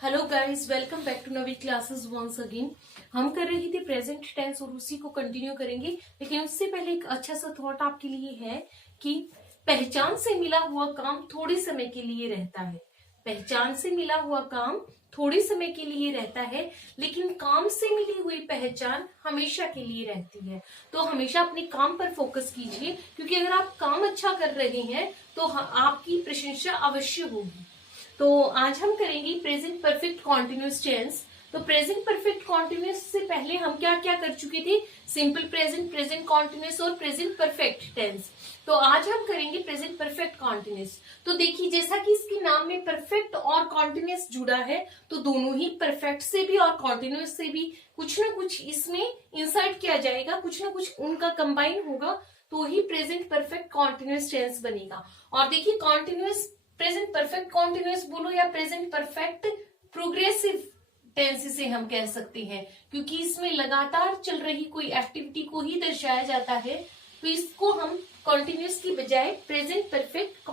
Hello guys, welcome back to Navi classes once again. हम कर रहे थे प्रेजेंट टेंस और उसी को कंटिन्यू करेंगे, लेकिन उससे पहले एक अच्छा सा थॉट आपके लिए है कि पहचान से मिला हुआ काम थोड़े समय के लिए रहता है। पहचान से मिला हुआ काम थोड़े समय के लिए रहता है, लेकिन काम से मिली हुई पहचान हमेशा के लिए रहती है। तो हमेशा अपने काम पर फोकस कीजिए, क्योंकि अगर आप काम अच्छा कर रहे हैं तो आपकी प्रशंसा अवश्य होगी। तो आज हम करेंगे प्रेजेंट परफेक्ट कॉन्टिन्यूस टेंस। तो प्रेजेंट परफेक्ट कॉन्टिन्यूस से पहले हम क्या क्या कर चुके थे? सिंपल प्रेजेंट, प्रेजेंट कॉन्टिन्यूस और प्रेजेंट परफेक्ट टेंस। तो आज हम करेंगे प्रेजेंट परफेक्ट कॉन्टिन्यूस। तो देखिए, जैसा कि इसके नाम में परफेक्ट और कॉन्टिन्यूस जुड़ा है, तो दोनों ही परफेक्ट से भी और कॉन्टिन्यूस से भी कुछ ना कुछ इसमें इंसर्ट किया जाएगा, कुछ ना कुछ उनका कंबाइन होगा, तो ही प्रेजेंट परफेक्ट कॉन्टिन्यूस टेंस बनेगा। और देखिए, कॉन्टिन्यूस प्रेजेंट परफेक्ट कॉन्टिन्यूस बोलो या प्रेजेंट परफेक्ट प्रोग्रेसिव टेंस से हम कह सकते हैं, क्योंकि इसमें लगातार चल रही कोई एक्टिविटी को ही दर्शाया जाता है। तो इसको हम कॉन्टिन्यूस की बजाय प्रेजेंट परफेक्ट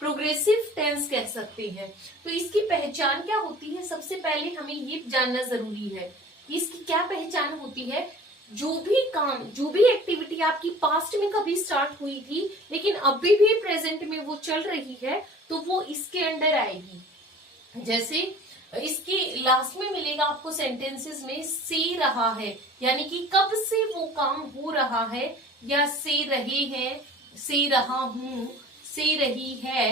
प्रोग्रेसिव टेंस कह सकते हैं। तो इसकी पहचान क्या होती है? सबसे पहले हमें ये जानना जरूरी है कि इसकी क्या पहचान होती है। जो भी काम, जो भी एक्टिविटी आपकी पास्ट में कभी स्टार्ट हुई थी लेकिन अभी भी प्रेजेंट में वो चल रही है, तो वो इसके अंडर आएगी। जैसे इसके लास्ट में मिलेगा आपको सेंटेंसेस में से रहा है, यानी कि कब से वो काम हो रहा है, या से रहे हैं, से रहा हूं, से रही है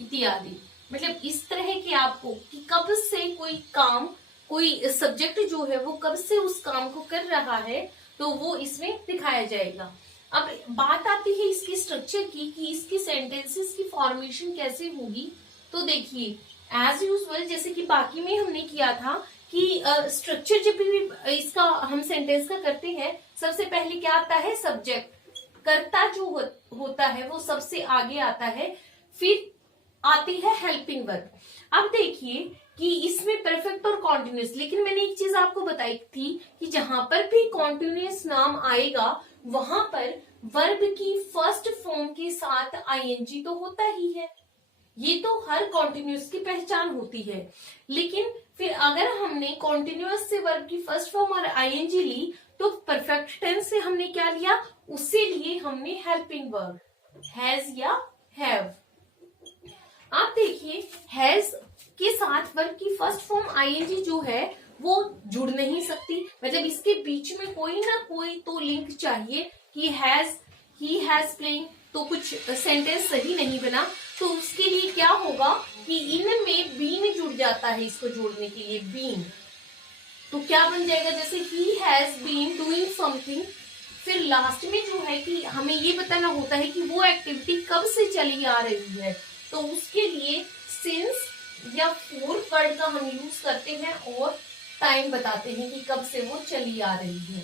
इत्यादि। मतलब इस तरह के आपको कि कब से कोई काम, कोई सब्जेक्ट जो है वो कब से उस काम को कर रहा है, तो वो इसमें दिखाया जाएगा। अब बात आती है इसकी स्ट्रक्चर की कि इसकी सेंटेंसेस की फॉर्मेशन कैसे होगी। तो देखिए, एज यूजुअल जैसे कि बाकी में हमने किया था कि स्ट्रक्चर जब भी इसका हम सेंटेंस का करते हैं, सबसे पहले क्या आता है? सब्जेक्ट, कर्ता जो होता है वो सबसे आगे आता है, फिर आती है हेल्पिंग वर्ब। अब देखिए कि इसमें परफेक्ट और कॉन्टिन्यूस, लेकिन मैंने एक चीज आपको बताई थी कि जहां पर भी कॉन्टिन्यूस नाम आएगा वहां पर वर्ब की फर्स्ट फॉर्म के साथ आईएनजी तो होता ही है। ये तो हर कॉन्टिन्यूस की पहचान होती है। लेकिन फिर अगर हमने कॉन्टिन्यूस से वर्ब की फर्स्ट फॉर्म और आईएनजी ली, तो परफेक्ट टेंस से हमने क्या लिया? उससे लिए हमने हेल्पिंग वर्ब, हैज या हैव। आप देखिए, हैज के साथ वर्ब की फर्स्ट फॉर्म आईएनजी जो है वो जुड़ नहीं सकती। मतलब इसके बीच में कोई ना कोई तो लिंक चाहिए कि हैज, ही हैज प्लेइंग, तो कुछ सेंटेंस सही नहीं बना। तो उसके लिए क्या होगा कि इन में बीन जुड़ जाता है, इसको जोड़ने के लिए बीन। तो क्या बन जाएगा? जैसे ही हैज बीन डूइंग समथिंग, फिर लास्ट में जो है कि हमें ये बताना होता है कि वो एक्टिविटी कब से चली आ रही है, तो उसके लिए सिंस या फॉर वर्ड का हम यूज करते हैं और टाइम बताते हैं कि कब से वो चली आ रही है।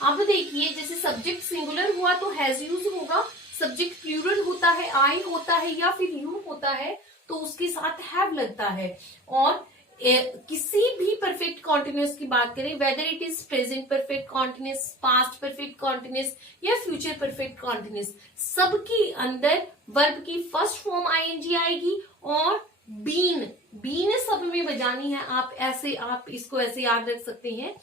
अब देखिए, जैसे सब्जेक्ट सिंगुलर हुआ तो हैज यूज होगा, सब्जेक्ट प्लूरल होता है, आई होता है या फिर यू होता है, तो उसके साथ हैव लगता है। और किसी भी परफेक्ट कॉन्टिन्यूस की बात करें, whether it is present perfect continuous, past perfect continuous या फ्यूचर परफेक्ट कॉन्टिन्यूस, सबके अंदर वर्ब की फर्स्ट फॉर्म आईएनजी आएगी और बीन, बीन सब में बजानी है। आप इसको ऐसे याद रख सकते हैं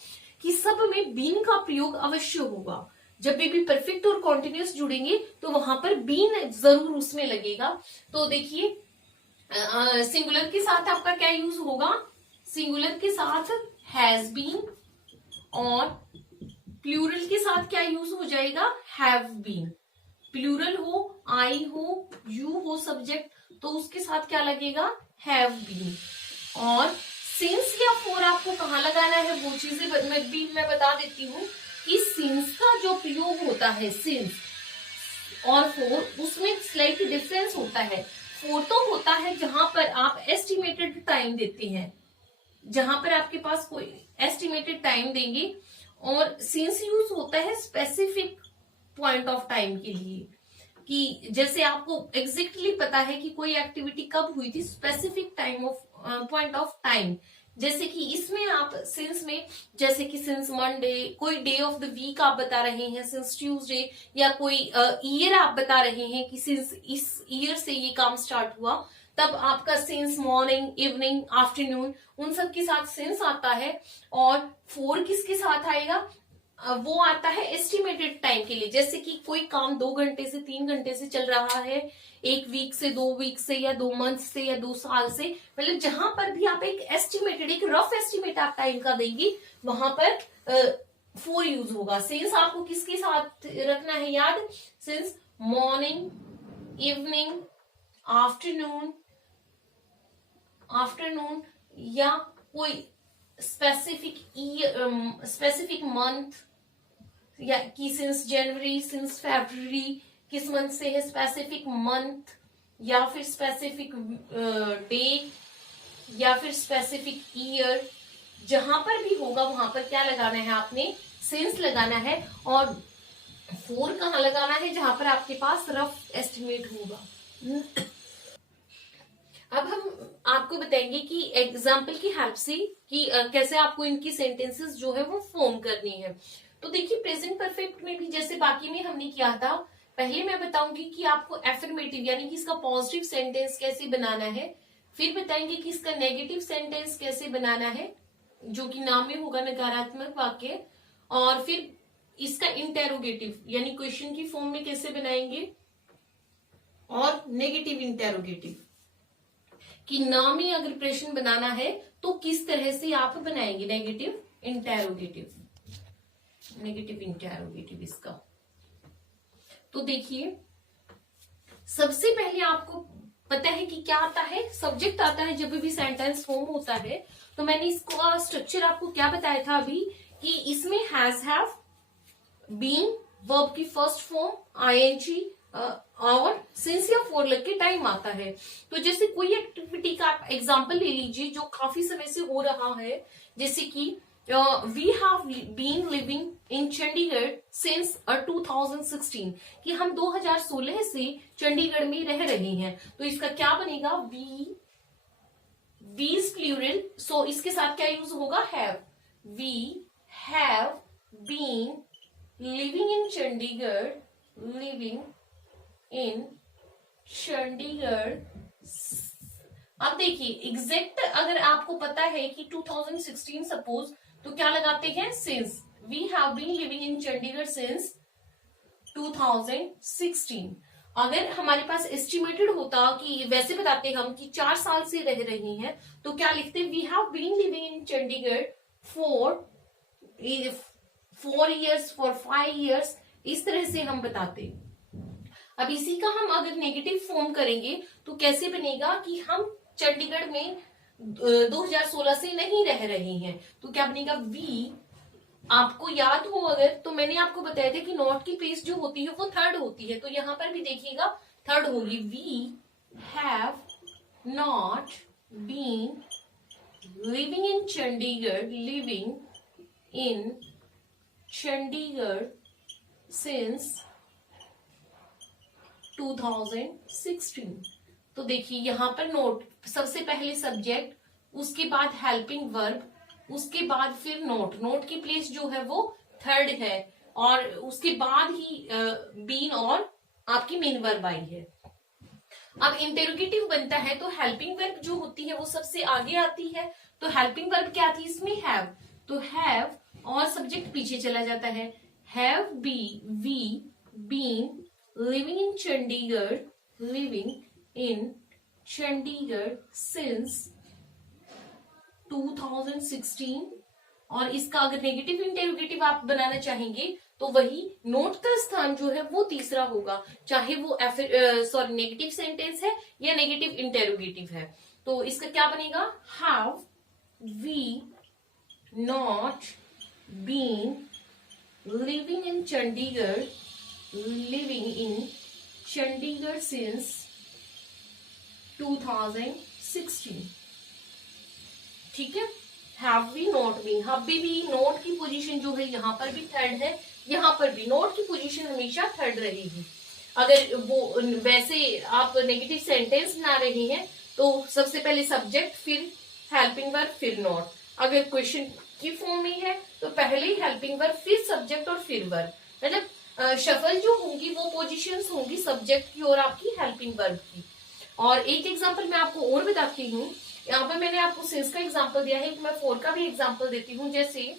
कि सब में बीन का प्रयोग अवश्य होगा। जब भी परफेक्ट और कॉन्टिन्यूस जुड़ेंगे तो वहां पर बीन जरूर उसमें लगेगा। तो देखिए, सिंगुलर के साथ आपका क्या यूज होगा? सिंगुलर के साथ हैज बीन, और प्लूरल के साथ क्या यूज हो जाएगा? Have been. प्लूरल हो, आई हो, यू हो सब्जेक्ट, तो उसके साथ क्या लगेगा? Have been. और सिंस या फॉर आपको कहाँ लगाना है वो चीजें मैं बता देती हूँ कि सिंस का जो प्रयोग होता है, सिंस और फॉर, उसमें स्लाइट डिफरेंस होता है। फॉर तो होता है जहां पर आप एस्टिमेटेड टाइम देते हैं, जहां पर आपके पास कोई एस्टिमेटेड टाइम देंगे, और सिंस यूज होता है स्पेसिफिक पॉइंट ऑफ टाइम के लिए, कि जैसे आपको एग्जैक्टली पता है कि कोई एक्टिविटी कब हुई थी, specific time of point of time. जैसे कि इसमें आप सिंस में, जैसे कि सिंस मंडे, कोई डे ऑफ द वीक आप बता रहे हैं, सिंस ट्यूसडे, या कोई ईयर आप बता रहे हैं कि सिंस इस ईयर से ये काम स्टार्ट हुआ, तब आपका सिंस मॉर्निंग, इवनिंग, आफ्टरनून उन सब के साथ सिंस आता है। और फोर किसके साथ आएगा? वो आता है एस्टिमेटेड टाइम के लिए, जैसे कि कोई काम 2 घंटे से 3 घंटे से चल रहा है, 1 वीक से, 2 वीक से, या 2 मंथ से, या 2 साल से, मतलब जहां पर भी आप एक एस्टिमेटेड, एक रफ एस्टिमेट आप टाइम का देंगी, वहां पर फोर यूज होगा। सिंस आपको किसके साथ रखना है याद? सिंस मॉर्निंग, इवनिंग, आफ्टरनून, या कोई स्पेसिफिक ईयर, स्पेसिफिक मंथ, या कि सिंस जनवरी, सिंस फरवरी, किस मंथ से है, स्पेसिफिक मंथ, या फिर स्पेसिफिक डे, या फिर स्पेसिफिक ईयर। जहां पर भी होगा वहां पर क्या लगाना है आपने? सिंस लगाना है। और फोर कहाँ लगाना है? जहां पर आपके पास रफ एस्टिमेट होगा। अब हम आपको बताएंगे कि एग्जाम्पल की हेल्प से कि कैसे आपको इनकी सेंटेंसेस जो है वो फॉर्म करनी है। तो देखिए, प्रेजेंट परफेक्ट में भी जैसे बाकी में हमने किया था, पहले मैं बताऊंगी कि आपको एफर्मेटिव यानी कि इसका पॉजिटिव सेंटेंस कैसे बनाना है, फिर बताएंगे कि इसका नेगेटिव सेंटेंस कैसे बनाना है, जो कि नाम में होगा नकारात्मक वाक्य, और फिर इसका इंटेरोगेटिव यानी क्वेश्चन की फॉर्म में कैसे बनाएंगे, और नेगेटिव इंटेरोगेटिव कि नाम में अगर प्रश्न बनाना है तो किस तरह से आप बनाएंगे नेगेटिव इंटेरोगेटिव इसका। तो देखिए, सबसे पहले आपको पता है कि क्या आता है? सब्जेक्ट आता है जब भी सेंटेंस फॉर्म होता है। तो मैंने इसका स्ट्रक्चर आपको क्या बताया था अभी, कि इसमें हैज, हैव, बीइंग, वर्ब की फर्स्ट फॉर्म आईएनजी, और सिंस या फॉर लग के टाइम आता है। तो जैसे कोई एक्टिविटी का आप एग्जांपल ले लीजिए जो काफी समय से हो रहा है, जैसे कि we have been living in Chandigarh since 2016, कि हम 2016 से चंडीगढ़ में रह रहे हैं। तो इसका क्या बनेगा? वी इज प्लूरल, सो इसके साथ क्या यूज होगा? Have. We have been living in Chandigarh, अब देखिए, एग्जैक्ट अगर आपको पता है कि 2016 सपोज, तो क्या लगाते हैं? Since. We have been living in Chandigarh since 2016। अगर हमारे पास एस्टिमेटेड होता कि वैसे बताते हम कि 4 साल से रह रही हैं, तो क्या लिखते? We have been living in Chandigarh for 4 years, for 5 years, इस तरह से हम बताते। अब इसी का हम अगर नेगेटिव फॉर्म करेंगे तो कैसे बनेगा कि हम चंडीगढ़ में 2016 से नहीं रह रहे हैं, तो क्या बनेगा? वी, आपको याद हो अगर, तो मैंने आपको बताया था कि नॉट की प्लेस जो होती है वो थर्ड होती है, तो यहां पर भी देखिएगा थर्ड होगी। We have not been living in Chandigarh since 2016। तो देखिए यहां पर नोट, सबसे पहले सब्जेक्ट, उसके बाद हेल्पिंग वर्ब, उसके बाद फिर नोट की प्लेस जो है वो थर्ड है, और उसके बाद ही बीन और आपकी मेन वर्ब आई है। अब इंटेरोगेटिव बनता है तो हेल्पिंग वर्ब जो होती है वो सबसे आगे आती है। तो हेल्पिंग वर्ब क्या आती है इसमें? हैव। तो हैव और सब्जेक्ट पीछे चला जाता है। Have we been living in Chandigarh since 2016। और इसका अगर नेगेटिव इंटेरोगेटिव आप बनाना चाहेंगे तो वही नोट का स्थान जो है वो तीसरा होगा, चाहे वो नेगेटिव सेंटेंस है या नेगेटिव इंटेरोगेटिव है। तो इसका क्या बनेगा? Have we not been living in Chandigarh since 2016। ठीक है, have we not been, have भी नोट की पोजीशन जो है यहाँ पर भी थर्ड है, यहाँ पर भी नोट की पोजीशन हमेशा थर्ड रहेगी। अगर वो वैसे आप नेगेटिव सेंटेंस बना रहे हैं तो सबसे पहले सब्जेक्ट, फिर हेल्पिंग वर्ब, फिर नोट। अगर क्वेश्चन की फॉर्म में है तो पहले हेल्पिंग वर्ब, फिर सब्जेक्ट और फिर वर्ब, मतलब शफल जो होंगी वो पोजीशंस होंगी सब्जेक्ट की और आपकी हेल्पिंग वर्ब की। और एक एग्जाम्पल मैं आपको और बताती हूँ। यहाँ पे मैंने आपको सिंस का एग्जाम्पल दिया है, मैं फॉर का भी एग्जाम्पल देती हूँ। जैसे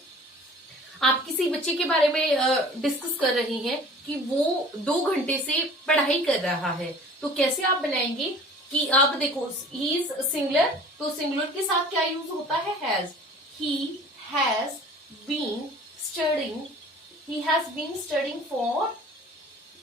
आप किसी बच्चे के बारे में डिस्कस कर रही हैं कि वो 2 घंटे से पढ़ाई कर रहा है, तो कैसे आप बनाएंगे कि आप देखो ही इज सिंगुलर, तो सिंगुलर के साथ क्या यूज होता है, has. He has been studying, he has been studying for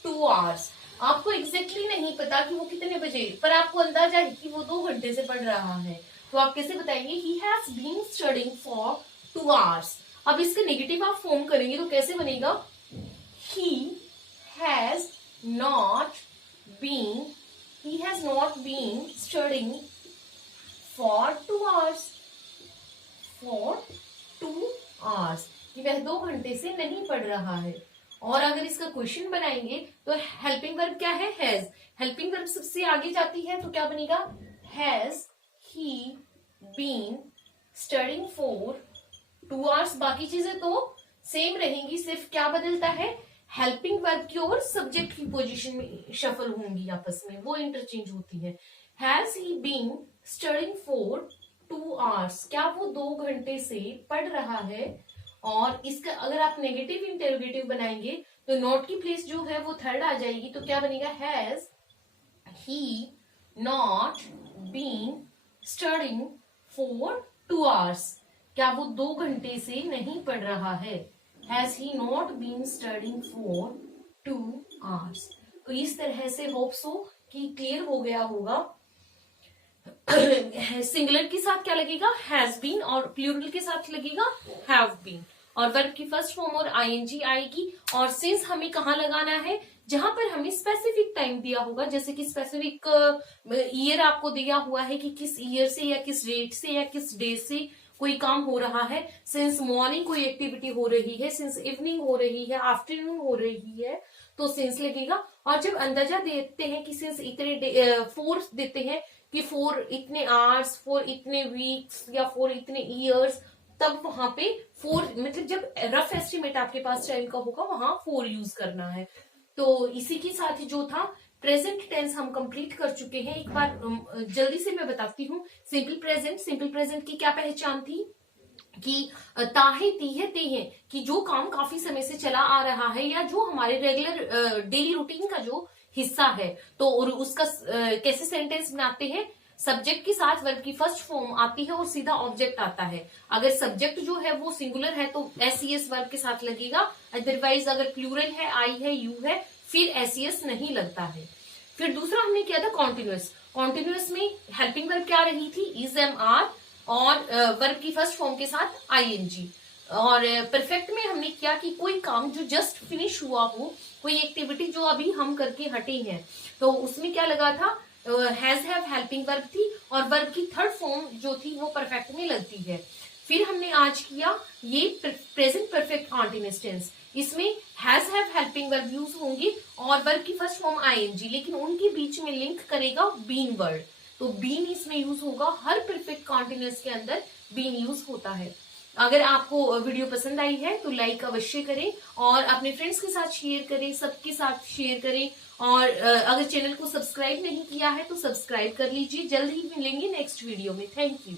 2 hours। आपको एग्जैक्टली नहीं पता कि वो कितने बजे, पर आपको अंदाजा है कि वो 2 घंटे से पढ़ रहा है, तो आप कैसे बताएंगे, he has been studying for 2 hours। अब इसका नेगेटिव आप फॉर्म करेंगे तो कैसे बनेगा, he has not been studying for 2 hours, for 2 hours, कि वह 2 घंटे से नहीं पढ़ रहा है। और अगर इसका क्वेश्चन बनाएंगे तो हेल्पिंग वर्ब क्या है, हैज। हेल्पिंग वर्ब सबसे आगे जाती है तो क्या बनेगा, has he been studying for 2 hours। बाकी चीजें तो सेम रहेंगी, सिर्फ क्या बदलता है, हेल्पिंग वर्ब की और सब्जेक्ट की पोजीशन में शफल होंगी आपस में, वो इंटरचेंज होती है। Has he been studying for 2 hours, क्या वो 2 घंटे से पढ़ रहा है। और इसका अगर आप नेगेटिव इंटेरोगेटिव बनाएंगे तो नॉट की प्लेस जो है वो थर्ड आ जाएगी, तो क्या बनेगा, has he not been studying for 2 hours, क्या वो 2 घंटे से नहीं पढ़ रहा है, has he not been studying for 2 hours। तो इस तरह से होप सो कि क्लियर हो गया होगा। सिंगुलर के साथ क्या लगेगा, हैज बीन, और प्लूरल के साथ लगेगा हैव बीन, और वर्ब की फर्स्ट फॉर्म और आईएनजी आएगी। और सिंस हमें कहाँ लगाना है, जहां पर हमें स्पेसिफिक टाइम दिया होगा, जैसे कि स्पेसिफिक ईयर आपको दिया हुआ है कि किस ईयर से या किस डेट से या किस डे से कोई काम हो रहा है। सिंस मॉर्निंग कोई एक्टिविटी हो रही है, सिंस इवनिंग हो रही है, आफ्टरनून हो रही है, तो सिंस लगेगा। और जब अंदाजा देते हैं कि सिंस इतने फोर देते हैं कि फॉर इतने आवर्स, फॉर इतने वीक्स या फॉर इतने ईयर्स, तब वहां पे फोर, मतलब जब रफ एस्टिमेट आपके पास टाइम का होगा वहां फोर यूज करना है। तो इसी के साथ ही जो था प्रेजेंट टेंस हम कंप्लीट कर चुके हैं। एक बार जल्दी से मैं बताती हूँ। सिंपल प्रेजेंट की क्या पहचान थी कि ताहे तीहे तेहे, कि जो काम काफी समय से चला आ रहा है या जो हमारे रेगुलर डेली रूटीन का जो हिस्सा है, तो और उसका कैसे सेंटेंस बनाते हैं, सब्जेक्ट के साथ वर्ब की फर्स्ट फॉर्म आती है और सीधा ऑब्जेक्ट आता है। अगर सब्जेक्ट जो है वो सिंगुलर है तो एसईएस वर्ब के साथ लगेगा, अदरवाइज अगर प्लूरल है, आई है, यू है, फिर एसईएस नहीं लगता है। फिर दूसरा हमने किया था कॉन्टिन्यूअस में हेल्पिंग वर्ब क्या रही थी, इज, एम, आर, और वर्ब की फर्स्ट फॉर्म के साथ आईएनजी। और परफेक्ट में हमने किया कि कोई काम जो जस्ट फिनिश हुआ हो, कोई एक्टिविटी जो अभी हम करके हटे हैं, तो उसमें क्या लगा था, हैज हैव हेल्पिंग वर्ब थी, और वर्ब की थर्ड फॉर्म जो थी वो परफेक्ट में लगती है। फिर हमने आज किया ये प्रेजेंट परफेक्ट कॉन्टिन्यूअस टेंस, इसमें has have helping verb use होंगे और वर्ब की फर्स्ट फॉर्म आईएनजी, लेकिन उनके बीच में लिंक करेगा बीन वर्ड, तो बीन इसमें यूज होगा। हर परफेक्ट कॉन्टिन्यूअस के अंदर बीन यूज होता है। अगर आपको वीडियो पसंद आई है तो लाइक अवश्य करें और अपने फ्रेंड्स के साथ शेयर करें, सबके साथ शेयर करें। और अगर चैनल को सब्सक्राइब नहीं किया है तो सब्सक्राइब कर लीजिए। जल्द ही मिलेंगे नेक्स्ट वीडियो में। Thank you.